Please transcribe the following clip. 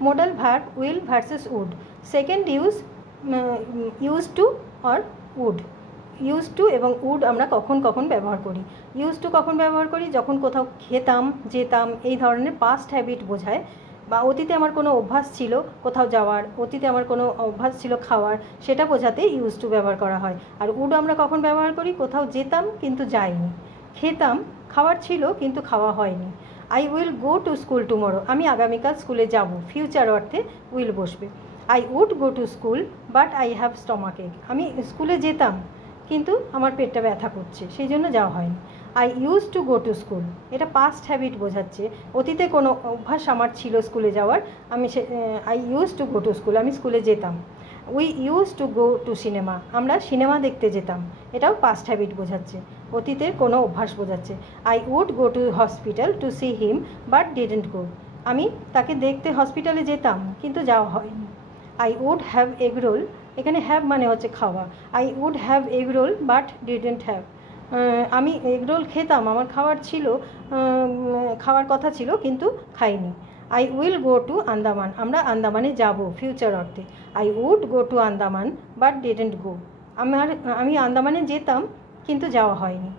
modal verb will versus would. Second use used to or would. used to এবং would আমরা কখন কখন ব্যবহার করি। used to কখন ব্যবহার করি, যখন কোথাও খেতাম যেতাম এই ধরনের পাস্ট হ্যাবিট বোঝায়, বা অতীতে আমার কোনো অভ্যাস ছিল কোথাও যাওয়ার, অতীতে আমার কোনো অভ্যাস ছিল খাওয়ার, সেটা বোঝাতে ইউজ টু ব্যবহার করা হয়। আর উড আমরা কখন ব্যবহার করি, কোথাও যেতাম কিন্তু যাইনি, খেতাম খাওয়ার ছিল কিন্তু খাওয়া হয়নি। I will go to school tomorrow, আমি আগামীকাল স্কুলে যাব, ফিউচার অর্থে উইল বসবে। I would go to school but I have stomach ache, আমি স্কুলে যেতাম কিন্তু আমার পেটটা ব্যথা করছে সেই জন্য যাওয়া হয়নি। I use to go to school, এটা পাস্ট হ্যাবিট বোঝাচ্ছে, অতীতে কোনো অভ্যাস আমার ছিল স্কুলে যাওয়ার, আমি I use to go to school, আমি স্কুলে যেতাম। We use to go to cinema, আমরা সিনেমা দেখতে যেতাম, এটাও পাস্ট হ্যাবিট বোঝাচ্ছে, অতীতের কোনো অভ্যাস বোঝাচ্ছে। I would go to hospital to see him but didn't go, আমি তাকে দেখতে হসপিটালে যেতাম কিন্তু যাওয়া হয়নি। I would have egg roll, এখানে হ্যাভ মানে হচ্ছে খাওয়া, I would have egg roll but didn't have, আমি এগ রোল খেতাম, আমার খাওয়ার কথা ছিল কিন্তু খাইনি। I will go to Andaman, আমরা আন্দামানে যাব, ফিউচার অর্থে। I would go to Andaman but didn't go, আমি আন্দামানে যেতাম কিন্তু যাওয়া হয়নি।